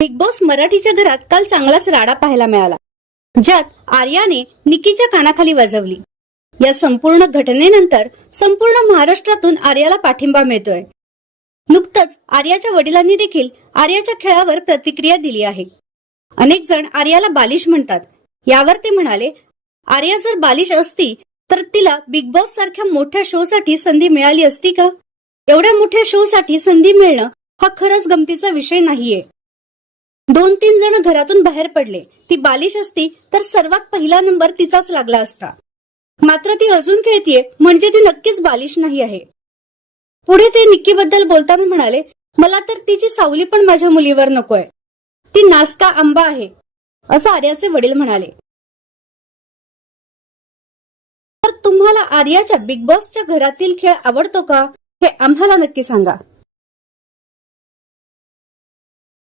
Big boss मराठीच्या घरात काल चांगलाच राडा पाहायला मिळाला, ज्यात आर्याने निकीच्या कानाखाली वाजवली। या संपूर्ण घटनेनंतर संपूर्ण महाराष्ट्रातून आर्याला पाठिंबा मिळतोय। नुकतंच आर्याच्या वडिलांनी देखील आर्याच्या खेळावर प्रतिक्रिया दिली आहे। अनेक जण आर्याला बालिश म्हणतात। यावर ते म्हणाले, आर्या जर बालिश असती तर तिला बिग बॉस सारख्या मोठ्या शो साठी संधी मिळाली असती का? एवढ्या मोठ्या शो साठी संधी मिळणं हा खरंच गमतीचा विषय नाहीये। 2-3 जण घरातून बाहेर पडले, ती बालिश असती तर सर्वात पहिला नंबर तिचाच लागला असता। मात्र ती अजून खेळतीये म्हणजे ती नक्कीच बालिश नाही आहे। पुढे ते निक्कीबद्दल बोलताना म्हणाले, मला तर तिची सावली पण माझ्या मुलीवर नकोय, ती नासका आंबा आहे, असं आर्याचे वडील म्हणाले। तर तुम्हाला आर्याच्या बिग बॉसच्या घरातील खेळ आवडतो का? हे आम्हाला नक्की सांगा।